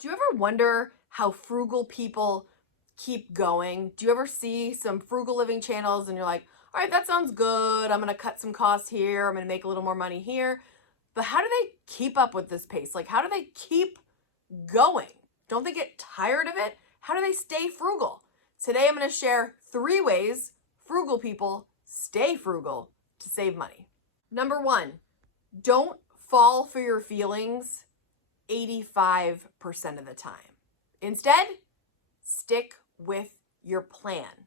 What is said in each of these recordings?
Do you ever wonder how frugal people keep going? Do you ever see some frugal living channels and you're like, all right, that sounds good. I'm going to cut some costs here. I'm going to make a little more money here. But how do they keep up with this pace? Like, how do they keep going? Don't they get tired of it? How do they stay frugal? Today, I'm going to share 3 ways frugal people stay frugal to save money. Number 1, don't fall for your feelings 85% of the time. Instead, stick with your plan.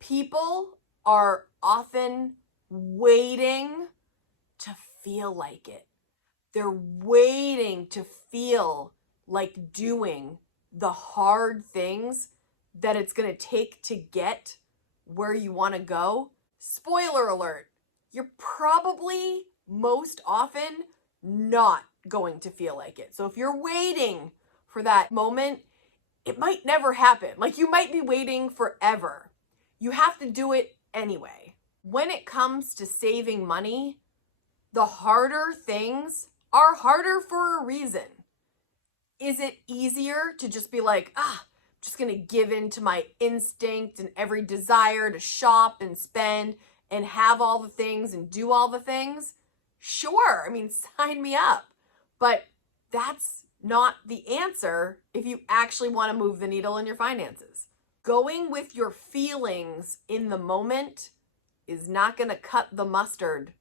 People are often waiting to feel like it. They're waiting to feel like doing the hard things that it's going to take to get where you want to go. Spoiler alert, you're probably most often not going to feel like it. So if you're waiting for that moment, it might never happen. Like, you might be waiting forever. You have to do it anyway. When it comes to saving money, the harder things are harder for a reason. Is it easier to just be like, I'm just going to give in to my instinct and every desire to shop and spend and have all the things and do all the things? Sure, I mean, sign me up. But that's not the answer if you actually want to move the needle in your finances. Going with your feelings in the moment is not going to cut the mustard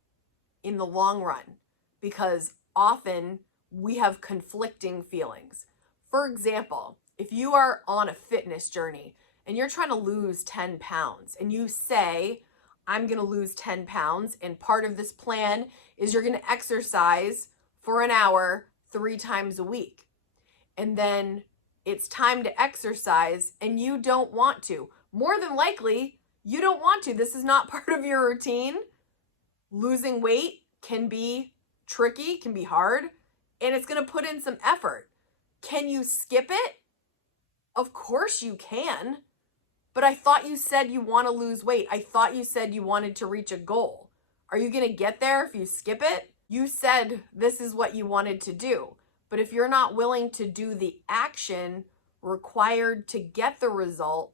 in the long run, because often we have conflicting feelings. For example, if you are on a fitness journey and you're trying to lose 10 pounds and you say, I'm going to lose 10 pounds, and part of this plan is you're going to exercise for an hour 3 times a week. And then it's time to exercise and you don't want to. More than likely, you don't want to. This is not part of your routine. Losing weight can be tricky, can be hard, and it's going to put in some effort. Can you skip it? Of course you can. But I thought you said you want to lose weight. I thought you said you wanted to reach a goal. Are you going to get there if you skip it? You said this is what you wanted to do. But if you're not willing to do the action required to get the result,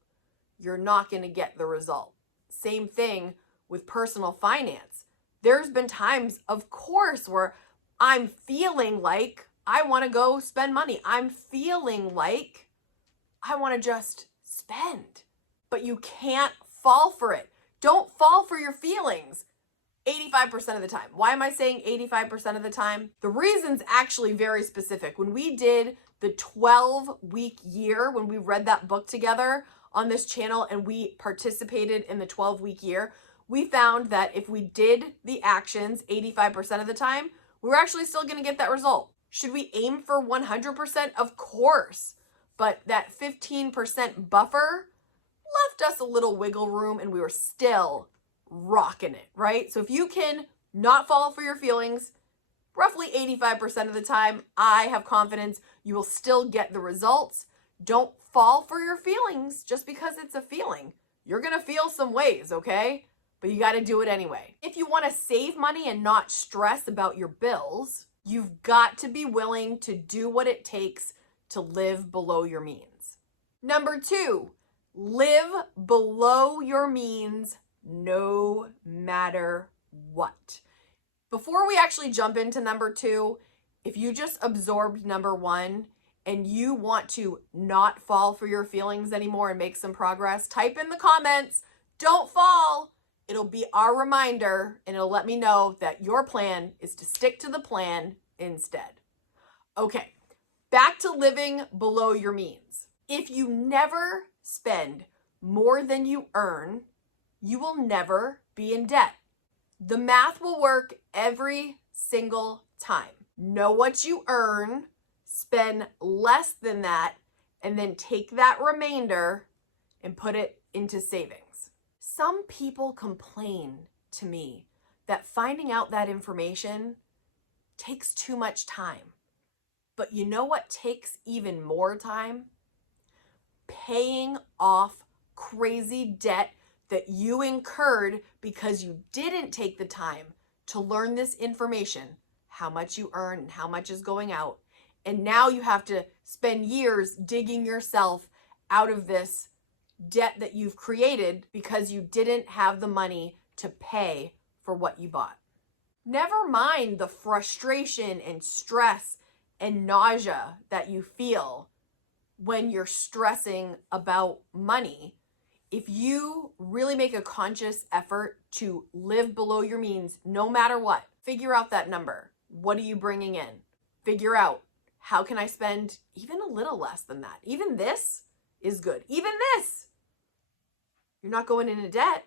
you're not going to get the result. Same thing with personal finance. There's been times, of course, where I'm feeling like I want to go spend money. I'm feeling like I want to just spend. But you can't fall for it. Don't fall for your feelings 85% of the time. Why am I saying 85% of the time? The reason's actually very specific. When we did the 12-week year, when we read that book together on this channel and we participated in the 12-week year, we found that if we did the actions 85% of the time, we were actually still going to get that result. Should we aim for 100%? Of course. But that 15% buffer left us a little wiggle room and we were still rocking it, right? So if you can not fall for your feelings roughly 85% of the time, I have confidence you will still get the results. Don't fall for your feelings just because it's a feeling. You're going to feel some ways, okay? But you got to do it anyway. If you want to save money and not stress about your bills, you've got to be willing to do what it takes to live below your means. Number 2, live below your means no matter what. Before we actually jump into number 2, if you just absorbed number 1 and you want to not fall for your feelings anymore and make some progress, type in the comments, don't fall. It'll be our reminder and it'll let me know that your plan is to stick to the plan instead. Okay, back to living below your means. If you never spend more than you earn, you will never be in debt. The math will work every single time. Know what you earn, spend less than that, and then take that remainder and put it into savings. Some people complain to me that finding out that information takes too much time. But you know what takes even more time? Paying off crazy debt that you incurred because you didn't take the time to learn this information, how much you earn and how much is going out, And now you have to spend years digging yourself out of this debt that you've created because you didn't have the money to pay for what you bought. Never mind the frustration and stress and nausea that you feel when you're stressing about money. If you really make a conscious effort to live below your means, no matter what, figure out that number. What are you bringing in? Figure out, how can I spend even a little less than that? Even this is good. Even this. You're not going into debt.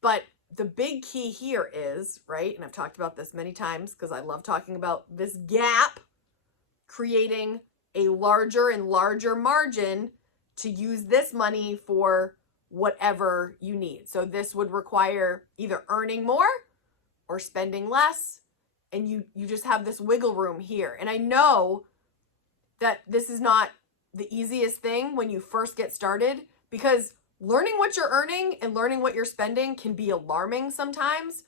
But the big key here is, right, and I've talked about this many times because I love talking about this gap, creating a larger and larger margin to use this money for whatever you need. So this would require either earning more or spending less, and you just have this wiggle room here. And I know that this is not the easiest thing when you first get started, because learning what you're earning and learning what you're spending can be alarming sometimes,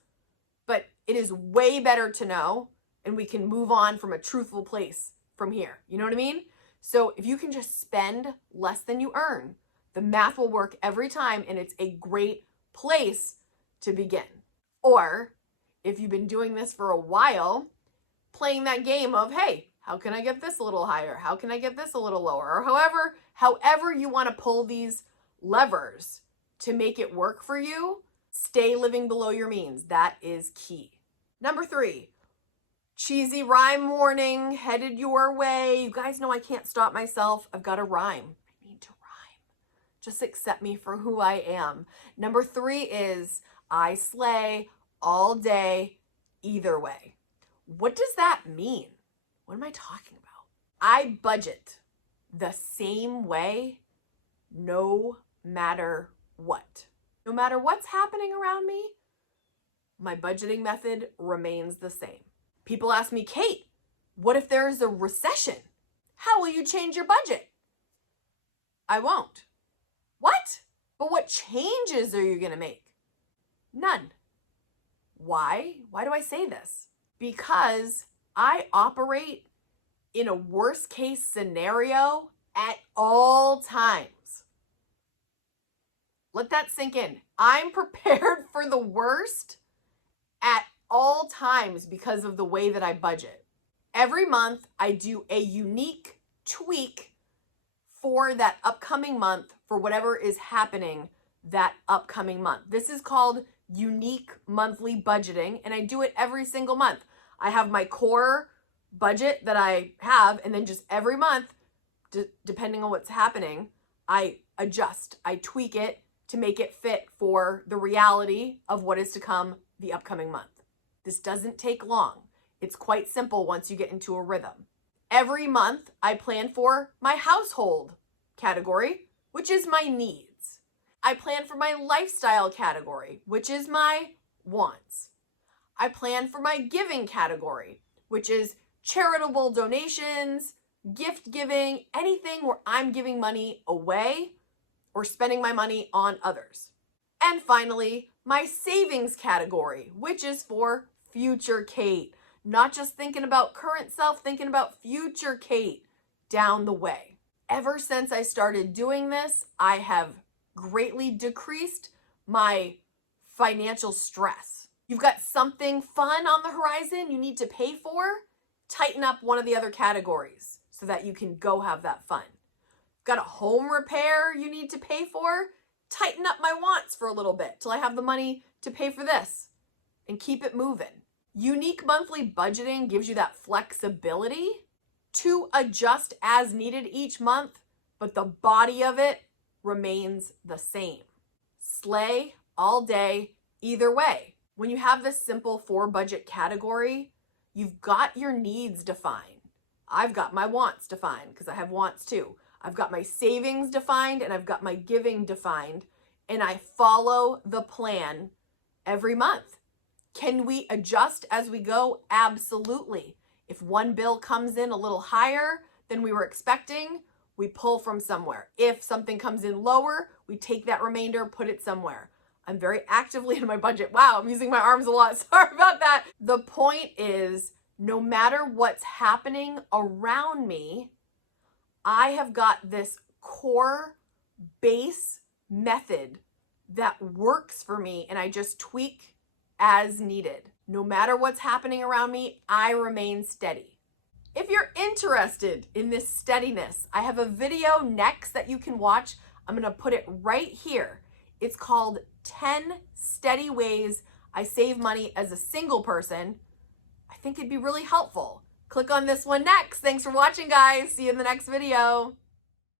but it is way better to know, and we can move on from a truthful place from here. You know what I mean? So if you can just spend less than you earn, the math will work every time, and it's a great place to begin. Or if you've been doing this for a while, playing that game of, hey, how can I get this a little higher? How can I get this a little lower? Or however you want to pull these levers to make it work for you, stay living below your means. That is key. Number 3, cheesy rhyme warning headed your way. You guys know I can't stop myself. I've got to rhyme. I need to rhyme. Just accept me for who I am. Number 3 is I slay all day, either way. What does that mean? What am I talking about? I budget the same way no matter what. No matter what's happening around me, my budgeting method remains the same. People ask me, Kate, what if there is a recession? How will you change your budget? I won't. What? But what changes are you going to make? None. Why? Why do I say this? Because I operate in a worst case scenario at all times. Let that sink in. I'm prepared for the worst at all times because of the way that I budget. Every month, I do a unique tweak for that upcoming month for whatever is happening that upcoming month. This is called unique monthly budgeting, and I do it every single month. I have my core budget that I have, and then just every month, depending on what's happening, I adjust, I tweak it to make it fit for the reality of what is to come the upcoming month. This doesn't take long. It's quite simple once you get into a rhythm. Every month, I plan for my household category, which is my needs. I plan for my lifestyle category, which is my wants. I plan for my giving category, which is charitable donations, gift giving, anything where I'm giving money away or spending my money on others. And finally, my savings category, which is for future Kate. Not just thinking about current self, thinking about future Kate down the way. Ever since I started doing this, I have greatly decreased my financial stress. You've got something fun on the horizon you need to pay for, tighten up one of the other categories so that you can go have that fun. Got a home repair you need to pay for, tighten up my wants for a little bit till I have the money to pay for this and keep it moving. Unique monthly budgeting gives you that flexibility to adjust as needed each month, but the body of it remains the same. Slay all day, either way. When you have this simple 4 budget category, you've got your needs defined. I've got my wants defined because I have wants too. I've got my savings defined and I've got my giving defined, and I follow the plan every month. Can we adjust as we go? Absolutely. If one bill comes in a little higher than we were expecting, we pull from somewhere. If something comes in lower, we take that remainder, put it somewhere. I'm very actively in my budget. Wow, I'm using my arms a lot. Sorry about that. The point is No matter what's happening around me, I have got this core base method that works for me, and I just tweak as needed. No matter what's happening around me, I remain steady. If you're interested in this steadiness, I have a video next that you can watch. I'm going to put it right here. It's called 10 Steady Ways I Save Money as a Single Person. I think it'd be really helpful. Click on this one next. Thanks for watching, guys. See you in the next video.